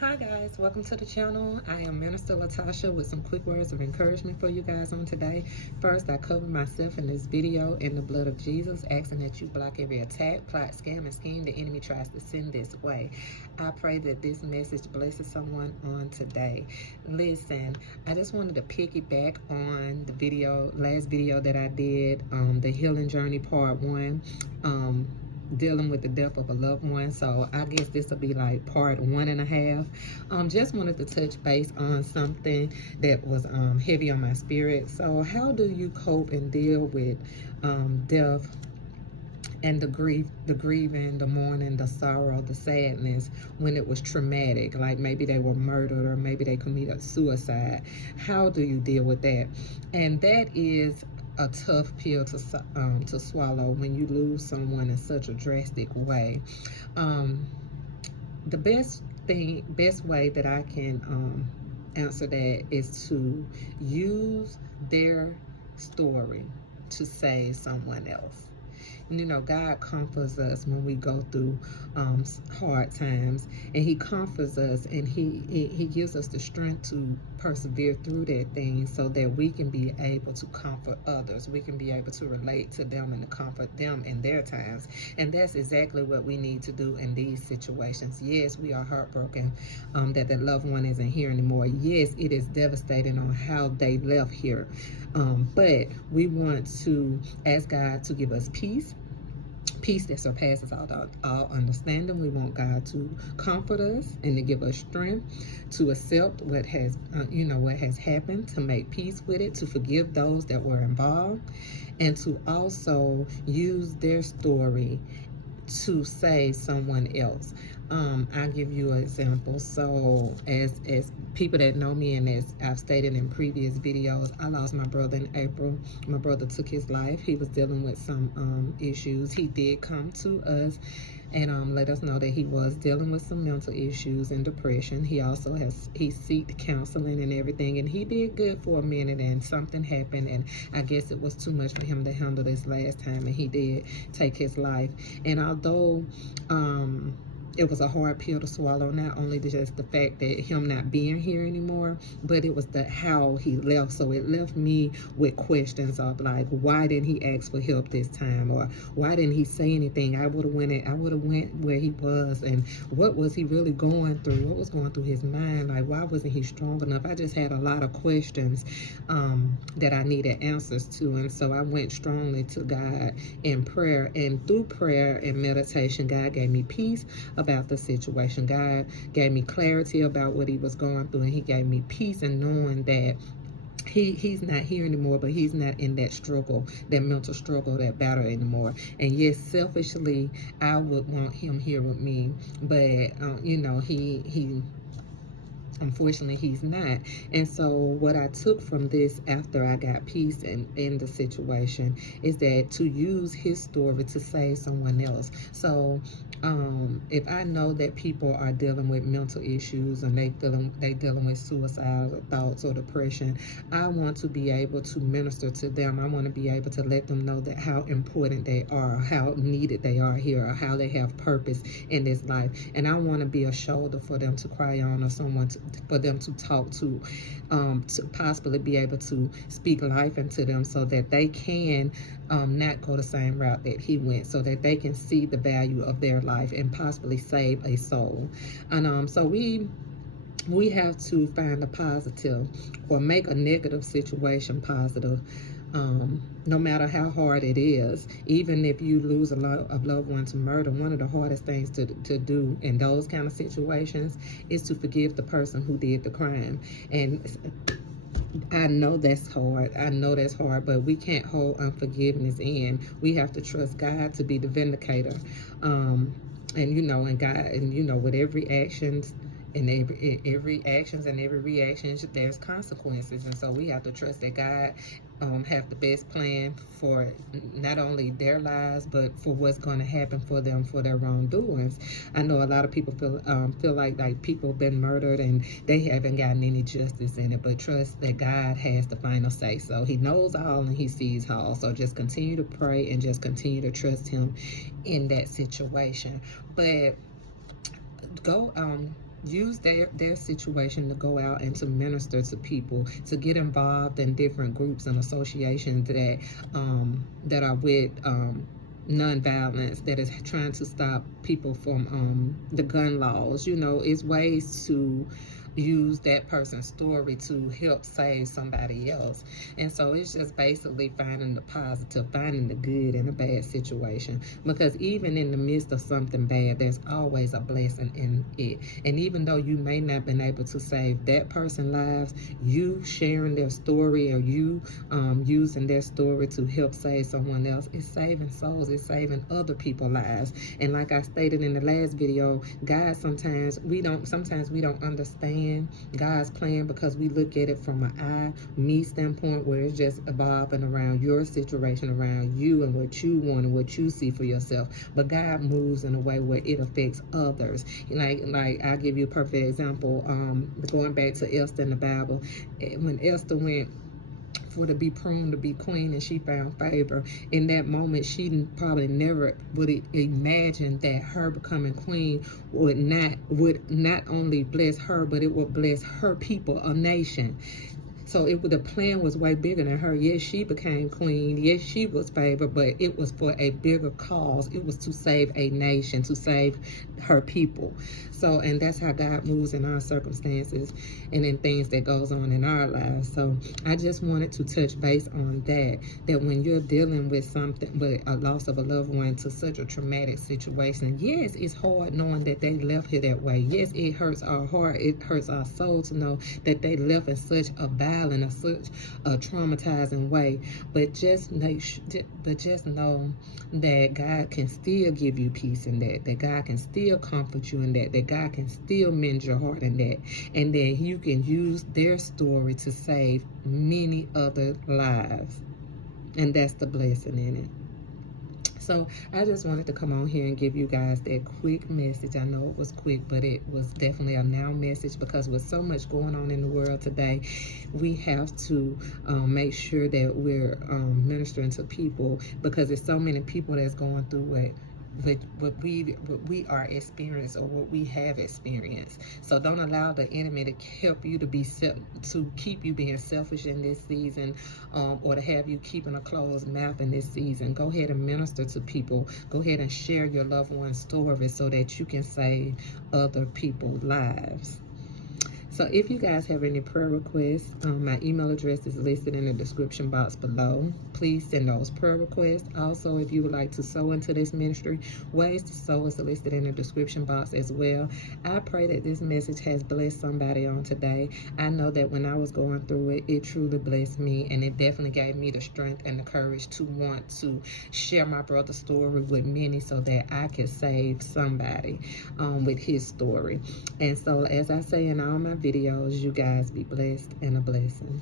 Hi guys, welcome to the channel. I am Minister LaTasha with some quick words of encouragement for you guys on today. First, I cover myself in this video in the blood of Jesus, asking that you block every attack, plot, scam, and scheme the enemy tries to send this way. I pray that this message blesses someone on today. Listen, I just wanted to piggyback on the last video that I did, the healing journey part 1. Dealing with the death of a loved one. So I guess this will be like part 1.5. Just wanted to touch base on something that was heavy on my spirit. So how do you cope and deal with death and the grief, the grieving, the mourning, the sorrow, the sadness when it was traumatic? Like maybe they were murdered or maybe they committed suicide. How do you deal with that? And that is a tough pill to swallow when you lose someone in such a drastic way. The best way that I can answer that is to use their story to save someone else. You know, God comforts us when we go through hard times, and He comforts us, and He gives us the strength to persevere through that thing so that we can be able to comfort others. We can be able to relate to them and to comfort them in their times. And that's exactly what we need to do in these situations. Yes, we are heartbroken that the loved one isn't here anymore. Yes, it is devastating on how they left here. But we want to ask God to give us peace that surpasses all understanding. We want God to comfort us and to give us strength to accept what has what has happened, to make peace with it, to forgive those that were involved, and to also use their story to save someone else. I'll give you an example. So as people that know me, and as I've stated in previous videos, I lost my brother in April. My brother took his life. He was dealing with some issues. He did come to us and let us know that he was dealing with some mental issues and depression. He also he sought counseling and everything, and he did good for a minute, and something happened, and I guess it was too much for him to handle this last time, and he did take his life. And although it was a hard pill to swallow, not only just the fact that him not being here anymore, but it was the how he left. So it left me with questions of like, why didn't he ask for help this time, or why didn't he say anything? I would have went where he was, and what was he really going through? What was going through his mind? Like, why wasn't he strong enough? I just had a lot of questions that I needed answers to, and so I went strongly to God in prayer, and through prayer and meditation, God gave me peace about the situation. God gave me clarity about what he was going through, and he gave me peace in knowing that he's not here anymore, but he's not in that struggle, that mental struggle, that battle anymore. And yes, selfishly, I would want him here with me, but he unfortunately he's not. And so what I took from this after I got peace in the situation is that to use his story to save someone else. So if I know that people are dealing with mental issues and they dealing with suicidal thoughts or depression, I want to be able to minister to them. I want to be able to let them know that how important they are, how needed they are here, or how they have purpose in this life. And I want to be a shoulder for them to cry on, or someone for them to talk to possibly be able to speak life into them so that they can not go the same route that he went, so that they can see the value of their life and possibly save a soul. And so we have to find a positive, or make a negative situation positive. No matter how hard it is, even if you lose a loved one to murder, one of the hardest things to do in those kind of situations is to forgive the person who did the crime. And I know that's hard, but we can't hold unforgiveness in. We have to trust God to be the vindicator. And God, and with every actions, and every actions and every reaction, there's consequences. And so we have to trust that God have the best plan for not only their lives, but for what's going to happen for them for their wrongdoings. I know a lot of people feel like people have been murdered and they haven't gotten any justice in it, but trust that God has the final say. So he knows all and he sees all. So just continue to pray and just continue to trust him in that situation. But go use their situation to go out and to minister to people, to get involved in different groups and associations that are with nonviolence, that is trying to stop people from the gun laws. You know, it's ways to use that person's story to help save somebody else. And so it's just basically finding the positive, finding the good in a bad situation, because even in the midst of something bad, there's always a blessing in it. And even though you may not have been able to save that person's lives, you sharing their story, or you using their story to help save someone else, is saving souls, it's saving other people's lives. And like I stated in the last video, guys, sometimes we don't understand God's plan, because we look at it from an me standpoint, where it's just evolving around your situation, around you and what you want and what you see for yourself. But God moves in a way where it affects others. Like I'll give you a perfect example. Going back to Esther in the Bible, when Esther went for to be pruned to be queen, and she found favor in that moment, she probably never would imagine that her becoming queen would not only bless her, but it would bless her people, a nation. So the plan was way bigger than her. Yes, she became queen. Yes, she was favored, but it was for a bigger cause. It was to save a nation, to save her people. So, and that's how God moves in our circumstances and in things that goes on in our lives. So I just wanted to touch base on that when you're dealing with something, with a loss of a loved one, to such a traumatic situation, yes, it's hard knowing that they left here that way. Yes, it hurts our heart. It hurts our soul to know that they left in such a violent, or such a traumatizing way. But just know that God can still give you peace in that God can still comfort you in that God can still mend your heart in that, and that you can use their story to save many other lives. And that's the blessing in it. So I just wanted to come on here and give you guys that quick message. I know it was quick, but it was definitely a now message, because with so much going on in the world today, we have to make sure that we're ministering to people, because there's so many people that's going through it. What we are experienced, or what we have experienced. So don't allow the enemy to help you to keep you being selfish in this season, or to have you keeping a closed mouth in this season. Go ahead and minister to people. Go ahead and share your loved one's story, so that you can save other people's lives. So if you guys have any prayer requests, my email address is listed in the description box below. Please send those prayer requests. Also, if you would like to sow into this ministry, ways to sow is listed in the description box as well. I pray that this message has blessed somebody on today. I know that when I was going through it, it truly blessed me, and it definitely gave me the strength and the courage to want to share my brother's story with many, so that I could save somebody with his story. And so, as I say in all my videos, you guys be blessed and a blessing.